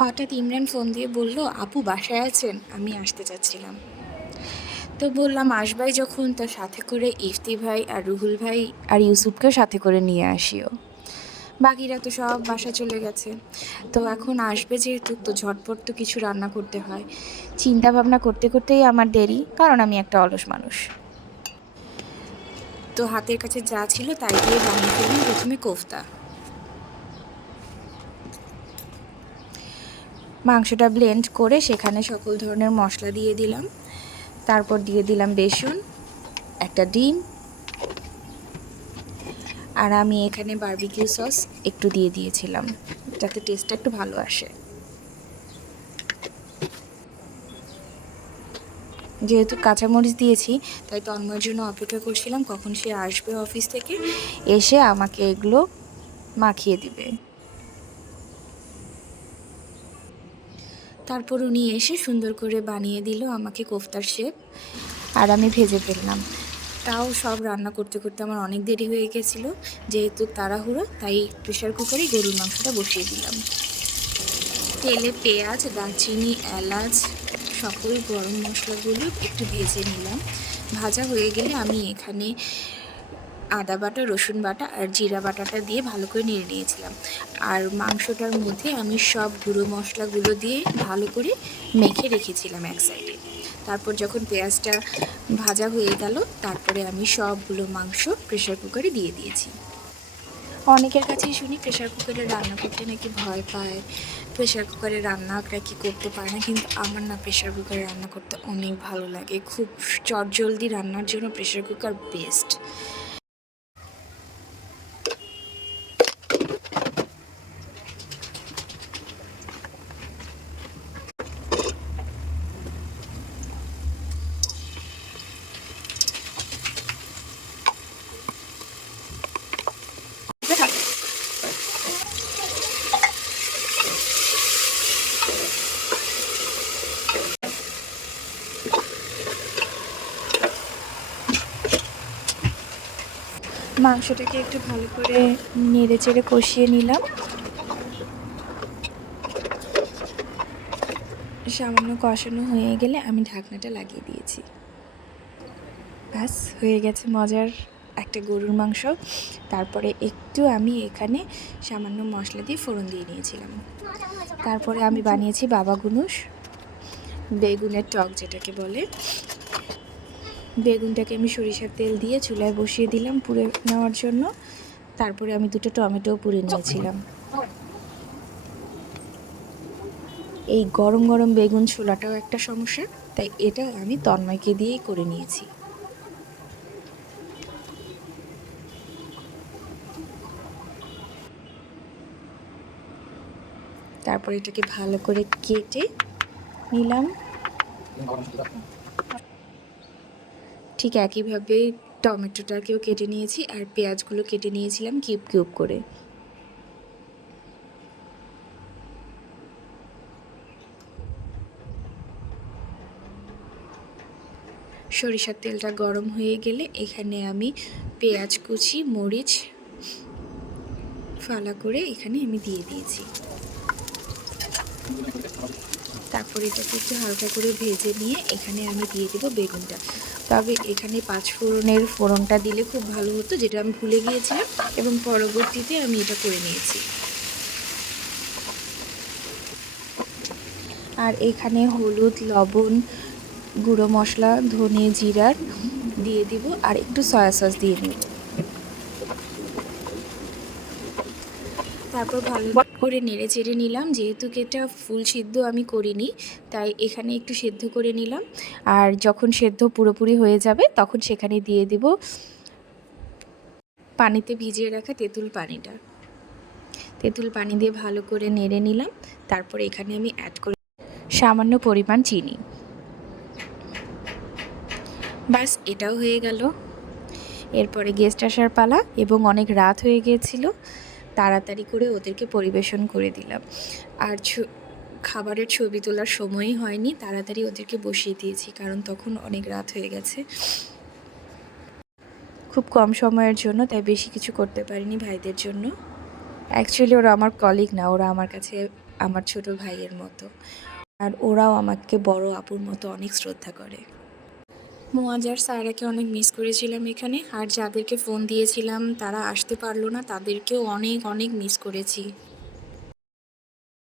হঠাৎ ইমরান ফোন দিয়ে বলল, আপু বাসায় আছেন? আমি আসতে চাচ্ছিলাম। তো বললাম আসবাই যখন, তো সাথে করে ইফতি ভাই আর রুহুল ভাই আর ইউসুফকেও সাথে করে নিয়ে আসিও। বাকিরা তো সব বাসা চলে গেছে। তো এখন আসবে যেহেতু, তো ঝটপট তো কিছু রান্না করতে হয়। চিন্তা ভাবনা করতে করতেই আমার দেরি, কারণ আমি একটা অলস মানুষ। তো হাতের কাছে যা ছিল তাই দিয়ে বানিয়ে ফেললাম প্রথমে কোফতা। মাংসটা ব্লেন্ড করে সেখানে সকল ধরনের মশলা দিয়ে দিলাম। তারপর দিয়ে দিলাম বেসন, একটা ডিম, আর আমি এখানে বারবিকিউ সস একটু দিয়ে দিয়েছিলাম যাতে টেস্টটা একটু ভালো আসে। যেহেতু কাঁচামরিচ দিয়েছি, তাই তন্ময়ের জন্য অপেক্ষা করছিলাম কখন সে আসবে অফিস থেকে, এসে আমাকে এগুলো মাখিয়ে দিবে। তারপর উনি এসে সুন্দর করে বানিয়ে দিল আমাকে কোফতার শেপ, আর আমি ভেজে ফেললাম। তাও সব রান্না করতে করতে আমার অনেক দেরি হয়ে গেছিলো। যেহেতু তাড়াহুড়ো, তাই প্রেশার কুকারে গরুর মাংসটা বসিয়ে দিলাম। তেলে পেঁয়াজ, দারচিনি, এলাচ, সকল গরম মশলাগুলো একটু ভেজে নিলাম। ভাজা হয়ে গেলে আমি এখানে আদা বাটা, রসুন বাটা আর জিরা বাটাটা দিয়ে ভালো করে নেড়ে নিয়েছিলাম। আর মাংসটার মধ্যে আমি সব গুঁড়ো মশলাগুলো দিয়ে ভালো করে মেখে রেখেছিলাম এক সাইডে। তারপর যখন পেঁয়াজটা ভাজা হয়ে গেল, তারপরে আমি সবগুলো মাংস প্রেশার কুকারে দিয়ে দিয়েছি। অনেকের কাছেই শুনি প্রেশার কুকারে রান্না করতে নাকি ভয় পায়, প্রেশার কুকারে রান্না নাকি করতে পারে না, কিন্তু আমার না প্রেশার কুকারে রান্না করতে অনেক ভালো লাগে। খুব চটজলদি রান্নার জন্য প্রেশার কুকার বেস্ট। মাংসটাকে একটু ভালো করে নেড়ে চেড়ে কষিয়ে নিলাম। সামান্য কষানো হয়ে গেলে আমি ঢাকনাটা লাগিয়ে দিয়েছি। ব্যাস হয়ে গেছে মজার একটা গরুর মাংস। তারপরে একটু আমি এখানে সামান্য মশলা দিয়ে ফোড়ন দিয়ে নিয়েছিলাম। তারপরে আমি বানিয়েছি বাবা গুনুস, বেগুনের টক যেটাকে বলে। বেগুনটাকে আমি সরিষার তেল দিয়ে চুলায় বসিয়ে দিলাম পুড়ে নেওয়ার জন্য। তারপরে আমি দুটো টমেটোও পুড়ে নিয়েছিলাম। এই গরম গরম বেগুন ছোলাটাও একটা সমস্যা, তাই এটা আমি তন্ময়কে দিয়েই করে নিয়েছি। তারপর এটাকে ভালো করে কেটে নিলাম। ঠিক একইভাবে টমেটোটাকেও কেটে নিয়েছি, আর পেঁয়াজগুলো কেটে নিয়েছিলাম কিউব কিউব করে। সরিষার তেলটা গরম হয়ে গেলে এখানে আমি পেঁয়াজ কুচি, মরিচ ফালা করে এখানে আমি দিয়ে দিয়েছি। তারপর এটাকে একটু হালকা করে ভেজে নিয়ে এখানে আমি দিয়ে দেবো বেগুনটা। তবে এখানে পাঁচফোড়নের ফোড়নটা দিলে খুব ভালো হতো, যেটা আমি ভুলে গিয়েছিলাম, এবং পরবর্তীতে আমি এটা করে নিয়েছি। আর এখানে হলুদ, লবণ, গুঁড়ো মশলা, ধনে, জিরার দিয়ে দিব, আর একটু সয়া সস দিয়ে নিব। তারপর ভালো করে নেড়ে চেড়ে নিলাম। যেহেতু এটা ফুল সিদ্ধ আমি করিনি, তাই এখানে একটু সেদ্ধ করে নিলাম। আর যখন সেদ্ধ পুরোপুরি হয়ে যাবে, তখন সেখানে দিয়ে দিব পানিতে ভিজিয়ে রাখা তেঁতুল পানিটা। তেঁতুল পানি দিয়ে ভালো করে নেড়ে নিলাম। তারপর এখানে আমি অ্যাড করে সামান্য পরিমাণ চিনি। বাস এটাও হয়ে গেল। এরপরে গেস্ট আসার পালা, এবং অনেক রাত হয়ে গিয়েছিল, তাড়াতাড়ি করে ওদেরকে পরিবেশন করে দিলাম। আর খাবারের ছবি তোলার সময়ই হয়নি, তাড়াতাড়ি ওদেরকে বসিয়ে দিয়েছি, কারণ তখন অনেক রাত হয়ে গেছে। খুব কম সময়ের জন্য, তাই বেশি কিছু করতে পারিনি ভাইদের জন্য। অ্যাকচুয়ালি ওরা আমার কলিগ না, ওরা আমার কাছে আমার ছোট ভাইয়ের মতো। আর ওরাও আমাকে বড় আপুর মতো অনেক শ্রদ্ধা করে। মুয়াজ আর সায়রাকে অনেক মিস করেছিলাম এখানে। আর যাদেরকে ফোন দিয়েছিলাম তারা আসতে পারল না, তাদেরকেও অনেক অনেক মিস করেছি।